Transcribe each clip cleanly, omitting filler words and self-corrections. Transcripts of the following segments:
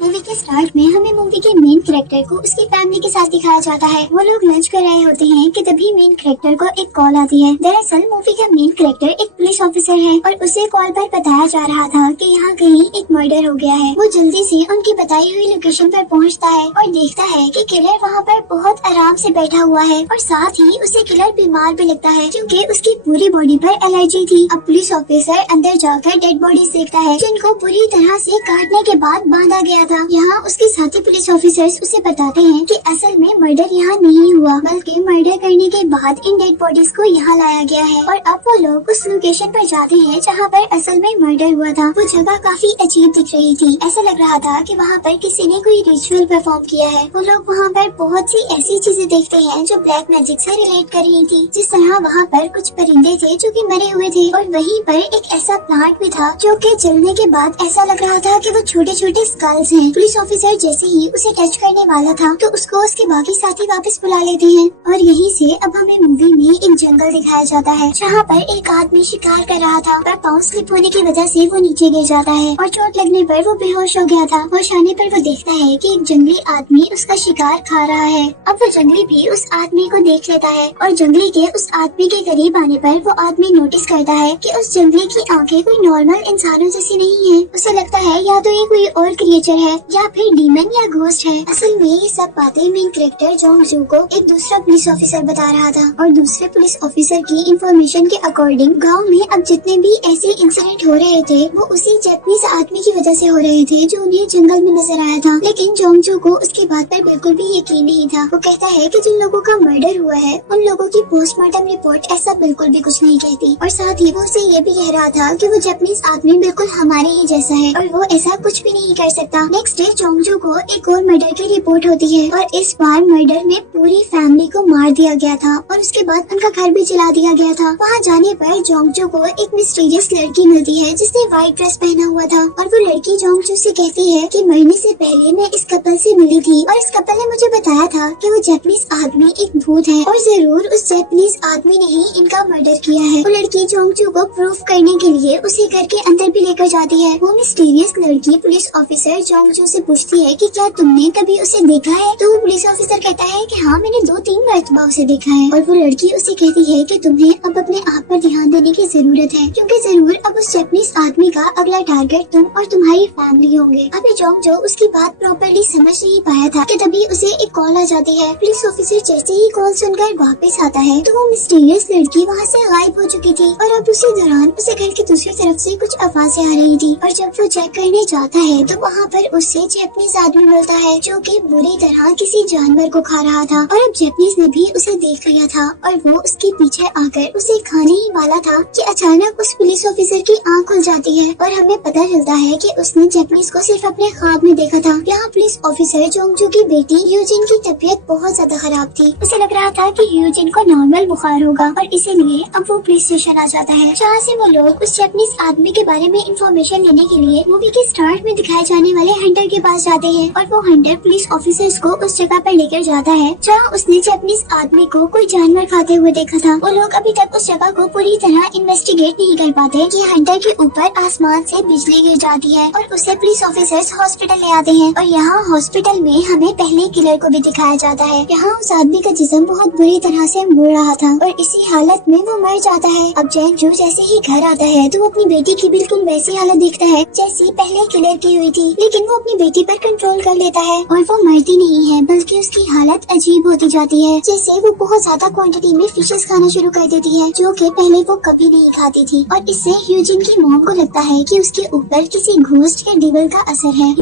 Movie के start में हमें मूवी के मेन कैरेक्टर को उसकी फैमिली के साथ दिखाया जाता है। वो लोग लंच कर रहे होते हैं कि तभी मेन कैरेक्टर को एक कॉल आती है। दरअसल मूवी का मेन कैरेक्टर एक पुलिस ऑफिसर है और उसे कॉल पर बताया जा रहा था कि यहाँ कहीं एक मर्डर हो गया है। वो जल्दी से उनकी बताई हुई लोकेशन पर पहुँचता है और देखता है कि किलर वहाँ पर बहुत आराम से बैठा हुआ है और साथ ही उसे किलर बीमार भी लगता है क्योंकि उसकी पूरी बॉडी पर एलर्जी थी। अब पुलिस ऑफिसर अंदर जाकर डेड बॉडीज देखता है जिनको पूरी तरह से काटने के बाद बांधा गया था। यहाँ उसके साथी पुलिस ऑफिसर्स उसे बताते हैं कि असल में मर्डर यहाँ नहीं हुआ बल्कि मर्डर करने के बाद इन डेड बॉडीज को यहाँ लाया गया है। और अब वो लोग उस लोकेशन पर जाते हैं जहाँ पर असल में मर्डर हुआ था। वो जगह काफी अजीब दिख रही थी। ऐसा लग रहा था कि वहाँ पर किसी ने कोई रिचुअल परफॉर्म किया है। वो लोग वहाँ पर बहुत सी ऐसी चीजें देखते हैं जो ब्लैक मैजिक से रिलेट कर रही थी। जिस तरह वहाँ पर कुछ परिंदे थे जो कि मरे हुए थे और वहीं पर एक ऐसा प्लांट भी था जो कि जलने के बाद ऐसा लग रहा था कि वो छोटे छोटे स्कल्स हैं। पुलिस ऑफिसर जैसे ही उसे टच करने वाला था तो उसको उसके बाकी साथी वापस बुला लेते हैं। और यहीं से अब हमें मूवी में एक जंगल दिखाया जाता है जहाँ पर एक आदमी शिकार कर रहा था पर पाँव स्लिप होने की वजह से वो नीचे गिर जाता है और चोट लगने पर वो बेहोश हो गया था। होश आने पर वो देखता है कि एक जंगली आदमी उसका शिकार खा रहा है। अब वो जंगली भी उस आदमी को देख लेता है और जंगली के उस आदमी के करीब आने पर वो आदमी नोटिस करता है कि उस जंगली की आंखें कोई नॉर्मल इंसानों जैसी नहीं है। उसे लगता है या तो ये कोई और क्रिएचर है या फिर डीमन या घोस्ट है। असल में ये सब बातें मेन कैरेक्टर जोंग जू को एक दूसरा पुलिस ऑफिसर बता रहा था और दूसरे पुलिस ऑफिसर की इंफॉर्मेशन के अकॉर्डिंग गांव में अब जितने भी ऐसे इंसिडेंट हो रहे थे वो उसी जापानीज आदमी की वजह से हो रहे थे जो उन्हें जंगल में नजर आया था। लेकिन जोंग जू को उसकी बात पर बिल्कुल भी यकीन नहीं था। वो कहता है कि जिन लोगों का मर्डर हुआ है उन लोगों की पोस्टमार्टम रिपोर्ट ऐसा बिल्कुल भी कुछ नहीं कहती और साथ ही वो उसे ये भी कह रहा था कि वो जापानीज आदमी बिल्कुल हमारे ही जैसा है और वो ऐसा कुछ भी नहीं कर सकता। नेक्स्ट डे जोंगजू को एक और मर्डर की रिपोर्ट होती है और इस बार मर्डर में पूरी फैमिली को मार दिया गया था और उसके बाद उनका घर भी जला दिया गया था। वहाँ जाने पर जोंगजू को एक मिस्टीरियस लड़की मिलती है जिसने व्हाइट ड्रेस पहना हुआ था और वो लड़की जोंगजू से कहती है कि मरने से पहले मैं इस कपल से मिली थी और इस कपल ने मुझे बताया था कि वो जापानीज आदमी एक भूत है और जरूर उस जापानीज आदमी ने ही इनका मर्डर किया है। वो लड़की जोंगजू को प्रूफ करने के लिए उसे घर के अंदर भी लेकर जाती है। वो मिस्टीरियस लड़की पुलिस ऑफिसर जोंगजू से पूछती है कि क्या तुमने कभी उसे देखा है? तो वो पुलिस ऑफिसर कहता है कि हाँ मैंने 2-3 मरतबा उसे देखा है। और वो लड़की उसे कहती है कि तुम्हें अब अपने आप पर ध्यान देने की जरूरत है क्योंकि जरूर अब उस जापानीज आदमी का अगला टारगेट तुम और तुम्हारी फैमिली होंगे। अभी जोंगजू उसकी बात प्रॉपर्ली समझ नहीं पाया था कि तभी उसे एक कॉल आ जाती है। पुलिस ऑफिसर जैसे ही कॉल सुनकर वापस आता है तो वो मिस्टीरियस लड़की वहाँ से गायब हो चुकी थी और अब उसी दौरान उसे घर की दूसरी तरफ से कुछ आवाजें आ रही थी और जब वो चेक करने जाता है तो वहाँ पर उससे जापानीज आदमी मिलता है जो कि बुरी तरह किसी जानवर को खा रहा था और अब जापानीज ने भी उसे देख लिया था और वो उसके पीछे आकर उसे खाने ही वाला था कि अचानक उस पुलिस ऑफिसर की आँख खुल जाती है और हमें पता चलता है कि उसने जापानीज को सिर्फ अपने ख्वाब में देखा था। यहाँ पुलिस ऑफिसर जोंगजू की बेटी ह्यूजिन की तबीयत बहुत ज्यादा खराब थी। उसे लग रहा था कि ह्यूजिन को नॉर्मल बुखार होगा और इसीलिए अब वो पुलिस स्टेशन आ जाता है जहाँ से वो लोग उस जापानीज आदमी के बारे में इंफॉर्मेशन लेने के लिए मूवी के स्टार्ट में दिखाए जाने वाले हंटर के पास जाते हैं और वो हंटर पुलिस ऑफिसर्स को उस जगह पर लेकर जाता है जहाँ उसने जापानीज आदमी को कोई जानवर खाते हुए देखा था। वो लोग अभी तक उस जगह को पूरी तरह इन्वेस्टिगेट नहीं कर पाते कि हंटर के ऊपर आसमान से बिजली गिर जाती है और उसे पुलिस ऑफिसर्स हॉस्पिटल ले आते हैं और यहाँ हॉस्पिटल में हमें पहले किलर को भी दिखाया जाता है। यहाँ उस आदमी का जिस्म बहुत बुरी तरह से मुड़ रहा था और इसी हालत में वो मर जाता है। अब जोंगजू जैसे ही घर आता है तो वो अपनी बेटी की बिल्कुल वैसी हालत देखता है जैसी पहले किलर की हुई थी, लेकिन वो अपनी बेटी पर कंट्रोल कर लेता है और वो मरती नहीं है बल्कि उसकी हालत अजीब होती जाती है जैसे वो बहुत ज्यादा क्वांटिटी में फिशेस खाना शुरू कर देती है जो कि पहले वो कभी नहीं खाती थी और इससे ह्यूजिन की मॉम को लगता है कि उसके ऊपर किसी घोस्ट या डेविल का असर है।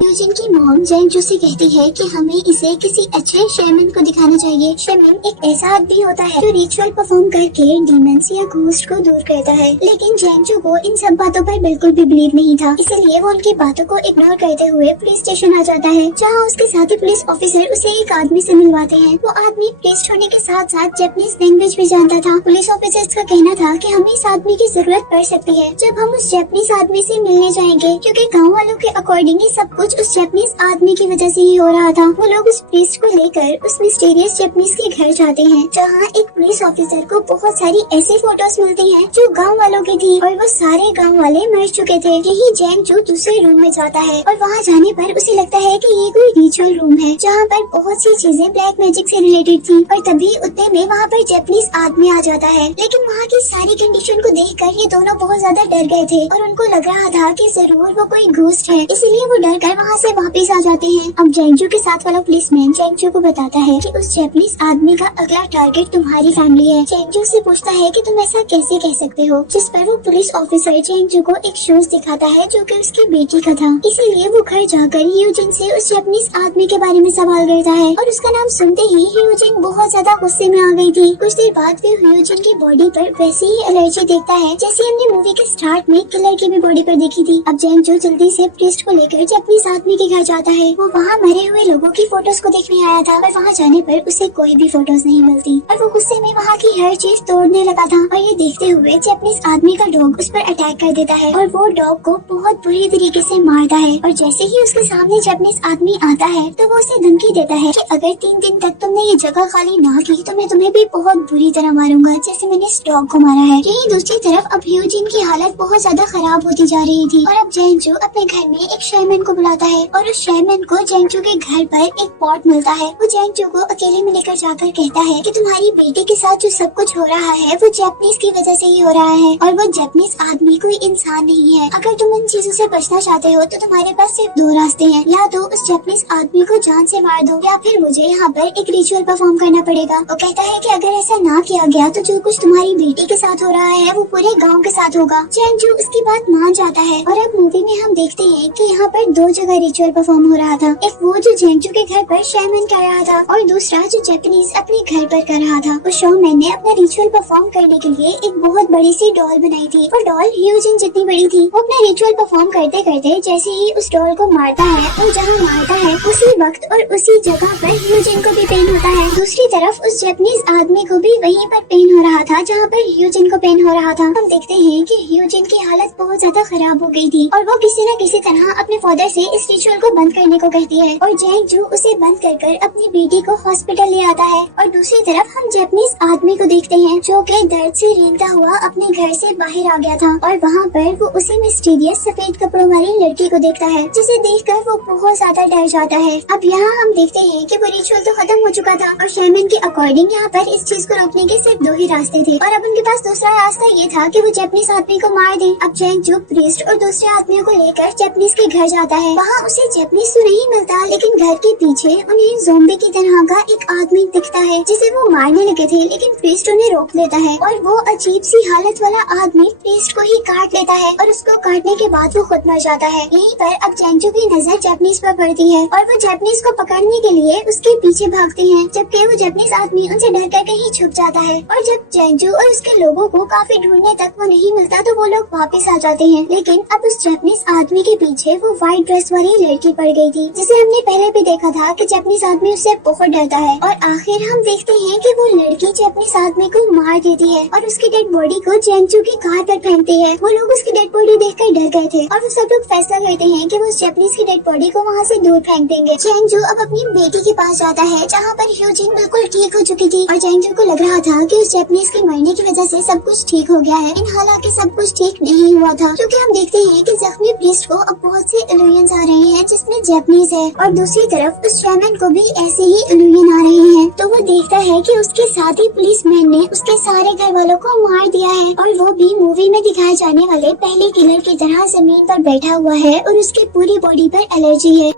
ह्यूजिन की मॉम जोंगजू से कहती है कि हमें इसे किसी अच्छे शेमन को दिखाना चाहिए। शेमन एक ऐसा आदमी होता है जो रिचुअल परफॉर्म करके डीमंस या घोस्ट को दूर करता है, लेकिन जोंगजू को इन सब बातों पर बिल्कुल भी बिलीव नहीं था, इसलिए वो उनकी बातों को इग्नोर करते हुए पुलिस स्टेशन आ जाता है जहाँ उसके साथी पुलिस ऑफिसर उसे एक आदमी से मिलवाते हैं। वो आदमी प्रेस्ट होने के साथ साथ जापानीज लैंग्वेज भी जानता था। पुलिस ऑफिसर्स का कहना था कि हमें इस आदमी की जरूरत पड़ सकती है जब हम उस जापानीज आदमी से मिलने जाएंगे क्योंकि गाँव वालों के अकॉर्डिंग सब कुछ उस जापानीज आदमी की वजह से ही हो रहा था। वो लोग उस प्रीस्ट को लेकर उस मिस्टीरियस जापानीज के घर जाते हैं, जहाँ एक पुलिस ऑफिसर को बहुत सारी ऐसी फोटोज मिलती हैं जो गांव वालों की थी और वो सारे गांव वाले मर चुके थे। यही जैंग जो दूसरे रूम में जाता है और वहाँ जाने पर उसे लगता है कि ये कोई रिचुअल रूम है, जहाँ पर बहुत सी चीजें ब्लैक मैजिक से रिलेटेड थी। और तभी उतने में वहाँ पर जापानीज आदमी आ जाता है, लेकिन वहाँ की सारी कंडीशन को देखकर ये दोनों बहुत ज्यादा डर गए थे और उनको लग रहा था कि जरूर वो कोई घोस्ट है, इसीलिए वो डर कर वहाँ से वापस आ जाते हैं। अब जैंगजू के साथ वाला पुलिसमैन जैंगजू को बताता है कि उस जापानीज आदमी का अगला टारगेट तुम्हारी फैमिली है। जैंगजू से पूछता है कि तुम ऐसा कैसे कह सकते हो, जिस पर वो पुलिस ऑफिसर जैंगजू को एक शूज दिखाता है जो कि उसकी बेटी का था। इसीलिए वो घर जाकर ह्यूजिन से उस जापानीज आदमी के बारे में सवाल करता है और उसका नाम सुनते ही ह्यूजिन बहुत ज्यादा गुस्से में आ गई थी। कुछ देर बाद फिर ह्यूजिन की बॉडी पर वैसी ही एलर्जी देखता है जैसे हमने मूवी के स्टार्ट में किलर की भी बॉडी पर देखी थी। अब जैंगजू जल्दी से प्रीस्ट को लेकर जापानीज आदमी के घर जाता है। वो वहाँ मरे हुए लोगों की फोटोज को देखने आया था, पर वहाँ जाने पर उसे कोई भी फोटोज नहीं मिलती और वो गुस्से में वहाँ की हर चीज तोड़ने लगा था। और ये देखते हुए जापानीज आदमी का डॉग उस पर अटैक कर देता है और वो डॉग को बहुत बुरी तरीके से मारता है। और जैसे ही उसके सामने जापानीज आदमी आता है तो वो उसे धमकी देता है कि अगर 3 दिन तक तुमने ये जगह खाली ना की तो मैं तुम्हें भी बहुत बुरी तरह मारूंगा, जैसे मैंने इस डॉग को मारा है। यही दूसरी तरफ अब ह्यूजिन की हालत बहुत ज्यादा खराब होती जा रही थी और अब जैंगजू अपने घर में एक शैमन को बुलाता है और उस शैमन को जैंगजू के घर पर एक पॉट मिलता है। वो जैंगजू को अकेले में लेकर जाकर कहता है कि तुम्हारी बेटी के साथ जो सब कुछ हो रहा है वो जापानीज की वजह से ही हो रहा है और वो जापानीज आदमी कोई इंसान नहीं है। अगर तुम इन चीजों से बचना चाहते हो तो तुम्हारे पास सिर्फ 2 रास्ते हैं, या तो उस जापानीज आदमी को जान से मार दो या फिर मुझे यहाँ पर एक रिचुअल परफॉर्म करना पड़ेगा। वो कहता है कि अगर ऐसा ना किया गया तो जो कुछ तुम्हारी बेटी के साथ हो रहा है वो पूरे गाँव के साथ होगा। जैंगजू उसकी बात मान जाता है और अब मूवी में हम देखते हैं कि यहाँ पर 2 जगह रिचुअल परफॉर्म हो रहा था। एक वो जो जैंगजू के घर पर शैमन कर रहा था और दूसरा जो जापानीज अपने घर पर कर रहा था। उस शोमैन ने अपना रिचुअल परफॉर्म करने के लिए एक बहुत बड़ी सी डॉल बनाई थी। वो डॉल ह्यूजिन जितनी बड़ी थी। वो अपना रिचुअल परफॉर्म करते करते जैसे ही उस डॉल को मारता है और जहाँ मारता है उसी वक्त और उसी जगह पर ह्यूजिन को भी पेन होता है। दूसरी तरफ उस जापानीज आदमी को भी वहीं पर पेन हो रहा था जहाँ पर ह्यूजिन को पेन हो रहा था। हम देखते हैं कि ह्यूजिन की हालत बहुत ज्यादा खराब हो गई थी और वो किसी न किसी तरह अपने फादर से इस रिचुअल को बंद करने को कहती है और जैंगजू उसे बंद कर अपनी बेटी को हॉस्पिटल ले आता है। और दूसरी तरफ हम जापानीज आदमी को देखते हैं जो कि दर्द से रेंगता हुआ अपने घर से बाहर आ गया था और वहाँ पर वो उसी मिस्टीरियस सफेद कपड़ों वाली लड़की को देखता है, जिसे देखकर वो बहुत ज्यादा डर जाता है। अब यहाँ हम देखते हैं कि वो रिचुअल तो खत्म हो चुका था और शैमन के अकॉर्डिंग यहाँ पर इस चीज को रोकने के सिर्फ 2 ही रास्ते थे और अब उनके पास दूसरा रास्ता ये था कि वो जापानीज आदमी को मार दे। अब जैंगजू प्रीस्ट और दूसरे आदमियों को लेकर जापानीज के घर जाता है। वहाँ उसे जापानीज तो नहीं मिलता, लेकिन घर के पीछे उन्हें ज़ोंबी की तरह का एक आदमी दिखता है जिसे वो मारने लगे थे, लेकिन प्रीस्ट उन्हें रोक लेता है और वो अजीब सी हालत वाला आदमी प्रीस्ट को ही काट लेता है और उसको काटने के बाद वो खुद मर जाता है। यहीं पर अब जैंगजू की नजर जापानीज पर पड़ती है और वो जापानीज को पकड़ने के लिए उसके पीछे भागते हैं, जबकि वो जापानीज आदमी उनसे डर कर कहीं छुप जाता है। और जब जैंगजू और उसके लोगों को काफी ढूंढने तक वो नहीं मिलता तो वो लोग वापस आ जाते हैं। लेकिन अब उस जापानीज आदमी के पीछे वो व्हाइट ड्रेस वाली लड़की पड़ गई थी, जिसे हमने पहले भी देखा था कि जापानीज आदमी उससे बहुत डरता है। और आखिर हम देखते हैं कि वो लड़की जापानीज आदमी को मार देती है और उसकी डेड बॉडी को जैंगजू की कार पर फेंकती है। वो लोग उसकी डेड बॉडी देखकर डर गए थे और वो सब लोग फैसला करते हैं कि वो उस जापानीज की डेड बॉडी को वहाँ से दूर फेंक देंगे। जैंगजू अब अपनी बेटी के पास जाता है जहाँ पर ह्यूजिन बिल्कुल ठीक हो चुकी थी और जैंगजू को लग रहा था कि उस जापानीज के मरने की वजह से सब कुछ ठीक हो गया है। इन हालांकि सब कुछ ठीक नहीं हुआ था, क्योंकि हम देखते हैं कि जख्मी प्रीस्ट को अब बहुत से इल्यूजन्स आ रहे हैं जिसमें जापानीज है और दूसरी तरफ उस शैमन को भी ऐसे ही इल्यूजन आ रहे हैं। तो वो देखता है कि उसके साथ ही पुलिसमैन ने उसके सारे घर वालों को मार दिया है और वो भी मूवी में दिखाए जाने वाले पहले किलर की तरह जमीन पर बैठा हुआ है और उसकी पूरी बॉडी पर एलर्जी है।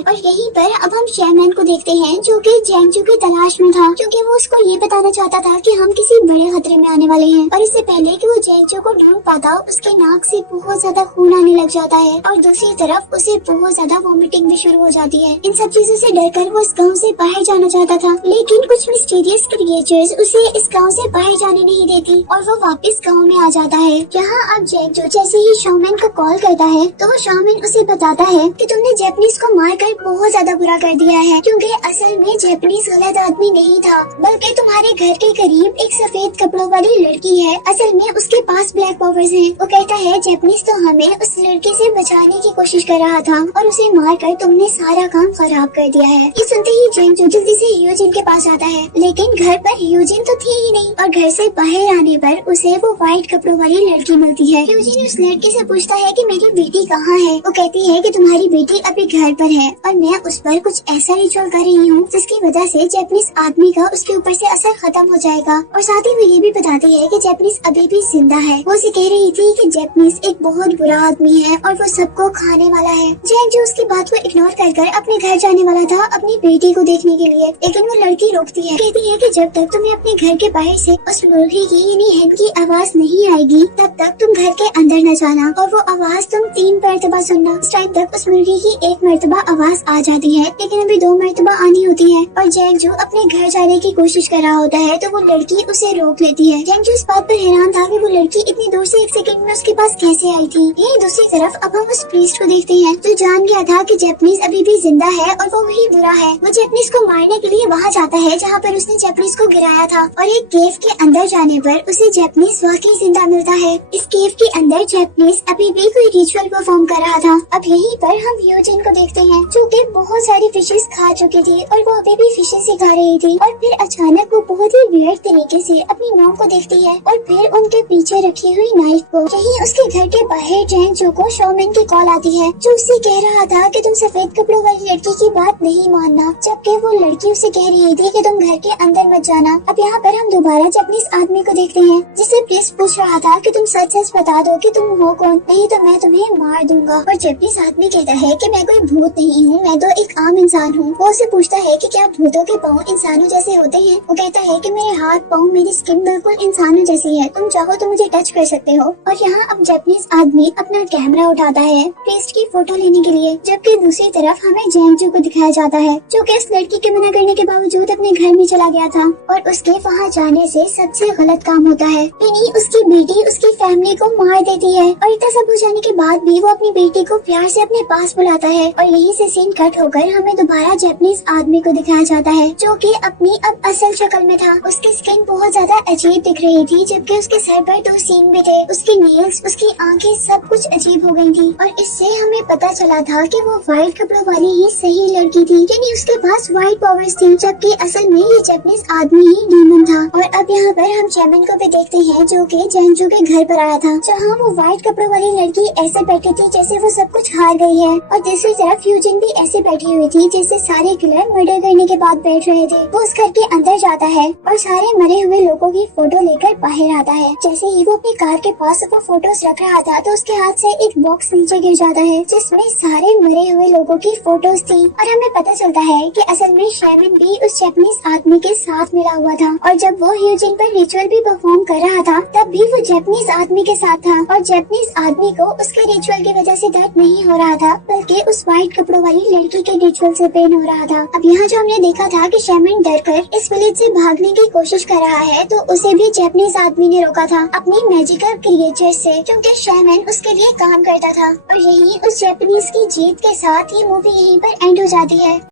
और यहीं पर अब हम शैमन को देखते हैं जो कि जैंगजू की तलाश में था, क्योंकि वो उसको ये बताना चाहता था कि हम किसी बड़े खतरे में आने वाले हैं। और इससे पहले कि वो जैंगजू को ढूंढ पाता उसके नाक से बहुत ज्यादा खून आने लग जाता है और दूसरी तरफ उसे बहुत ज्यादा वॉमिटिंग भी शुरू हो जाती है। इन सब चीजों से डरकर वो इस गाँव से बाहर जाना चाहता था, लेकिन कुछ मिस्टीरियस क्रिएचर्स उसे इस गाँव से बाहर जाने नहीं देती और वो वापस गाँव में आ जाता है। यहाँ अब जैंगजू जैसे ही शॉमैन को कॉल करता है तो वो शॉमैन उसे बताता है कि तुमने जापानीज को मारकर बहुत ज्यादा बुरा कर दिया है, क्योंकि असल में जैपनीज गलत आदमी नहीं था, बल्कि तुम्हारे घर के करीब एक सफेद कपड़ों वाली लड़की है। असल में उसके पास ब्लैक पावर्स हैं। वो कहता है जैपनीज तो हमें उस लड़के से बचाने की कोशिश कर रहा था और उसे मारकर तुमने सारा काम खराब कर दिया है। ये सुनते ही जेंजो जल्दी से ह्यूजिन के पास आता है, लेकिन घर पर ह्यूजिन तो थी ही नहीं और घर से बाहर आने पर उसे वो व्हाइट कपड़ों वाली लड़की मिलती है। ह्यूजिन उस लड़की से पूछता है कि मेरी बेटी कहाँ है। वो कहती है कि तुम्हारी बेटी अभी घर पर है और मैं उस पर कुछ ऐसा रिचुअल कर रही हूँ जिसकी वजह से जैपनीज आदमी का उसके ऊपर से असर खत्म हो जाएगा। और साथ ही वो ये भी बताती है कि जैपनीज अभी भी जिंदा है। वो उसे कह रही थी कि जैपनीज एक बहुत बुरा आदमी है और वो सबको खाने वाला है। जेंजो उसकी बात को इग्नोर कर अपने घर जाने वाला था अपनी बेटी को देखने के लिए, लेकिन वो लड़की रोकती है। कहती है कि जब तक तुम्हें अपने घर के बाहर से उस मुर्गी की यानी हेन की आवाज नहीं आएगी तब तक तुम घर के अंदर न जाना, और वो आवाज तुम 3 मरतबा सुनना। इस टाइम तक उस मुर्गी की 1 मरतबा आवाज आ जाती है, लेकिन अभी 2 मरतबा आनी होती है। और जेंजो अपने घर जाने की कोशिश कर रहा होता है तो वो लड़की उसे रोक लेती है। जेंजो इस बात पर हैरान था कि वो लड़की इतनी दूर से 1 सेकंड में उसके पास कैसे आई थी। यही दूसरी तरफ अब हम उस प्रीस्ट को देखते हैं जो जान गया था कि जैपनीज अभी भी जिंदा है और वो वही बुरा है। वो जैपनीज को मारने के लिए वहाँ जाता है जहाँ पर उसने जैपनीज को गिराया था, और एक केव के अंदर जाने पर उसे जैपनीज वाकई जिंदा मिलता है। इस केव के अंदर जैपनीज अभी भी कोई रिचुअल परफॉर्म कर रहा था। अब यहीं पर हम ह्यूजिन को देखते हैं जो कि बहुत सारी फिशेस खा चुकी थी और वो अभी भी फिशेस ही खा रही थी। और फिर अचानक वो बहुत ही वियर्ड तरीके से अपनी मॉम को देखती है और फिर उनके पीछे रखी हुई नाइफ को। यहीं उसके घर के बाहर जेंजो को शोमैन की कॉल आती है जो उससे कह रहा था कि तुम सफेद कपड़ों वाली लड़की की बात नहीं मानना, जबकि वो लड़की उसे कह रही थी कि तुम घर के अंदर मत जाना। अब यहाँ पर हम दोबारा जैपनीज आदमी को देखते हैं जिसे प्रिंस पूछ रहा था कि तुम सच सच बता दो कि तुम हो कौन, नहीं तो मैं तुम्हें मार दूंगा। और जैपनीज आदमी कहता है कि मैं कोई भूत नहीं हूँ, मैं तो एक आम इंसान हूँ। वो उसे पूछता है कि क्या भूतों के पाँव इंसानों जैसे होते हैं। वो कहता है कि मेरे हाथ पाँव मेरी स्किन बिल्कुल इंसानों जैसी है, तुम चाहो तो मुझे टच कर सकते हो। और यहाँ अब जैपनीज आदमी अपना कैमरा उठाता है प्रिस्ट की फोटो लेने के लिए, जबकि दूसरी तरफ हमें जेंजो को दिखाया जाता है जो कि उस लड़की के मना करने के बावजूद अपने घर में चला गया था और उसके वहाँ जाने से सबसे गलत काम होता है, यानी उसकी बेटी उसकी फैमिली को मार देती है। और इतना सब हो जाने के बाद भी वो अपनी बेटी को प्यार से अपने पास बुलाता है। और यहीं से सीन कट होकर हमें दोबारा जैपनीज आदमी को दिखाया जाता है जो कि अपनी अब असल शक्ल में था। उसकी स्किन बहुत ज्यादा अजीब दिख रही थी, जबकि उसके सर पर 2 सींग भी थे। उसकी नेल्स, उसकी आंखें सब कुछ अजीब हो गई थी। और इससे हमें पता चला था कि वो व्हाइट कपड़ों वाली ही सही लड़की थी, यानी उसके पास व्हाइट पावर्स थी, जबकि असल में ये जैपनीज आदमी ही डीमन था। और अब यहाँ पर हम चैमन को भी देखते हैं जो कि जेंजो के घर पर आया था, जहाँ वो व्हाइट कपड़ों वाली लड़की ऐसे बैठी थी जैसे वो सब कुछ हार गई है। और दूसरी तरफ ह्यूजिन भी ऐसे बैठी हुई थी जैसे सारे किलर मर्डर करने के बाद बैठ रहे थे। वो उस घर के अंदर जाता है और सारे मरे हुए लोगों की फोटो लेकर बाहर आता है। जैसे ही वो अपनी कार के पास वो फोटोज रख रहा था तो उसके हाथ से एक बॉक्स नीचे गिर जाता है जिसमें सारे मरे हुए लोगों की फोटोज थी। और हमें पता चलता है कि असल में शैमन भी उस जैपनीज आदमी के साथ मिला हुआ था, और जब वो ह्यूजिन पर रिचुअल भी परफॉर्म कर रहा था तब भी वो जैपनीज आदमी के साथ था। और जैपनीज आदमी को उसके रिचुअल की वजह से दर्द नहीं हो रहा था, बल्कि उस व्हाइट कपड़ों वाली लड़की के रिचुअल से पेन हो रहा था। अब यहाँ जो हमने देखा था कि शैमन डरकर इस विलेज से भागने की कोशिश कर रहा है, तो उसे भी जैपनीज आदमी ने रोका था अपनी मैजिकल क्रिएचर से, क्योंकि शैमन उसके लिए काम करता था। और यही उस जैपनीज की जीत के साथ ये मूवी यहीं पर एंड हो जाती है।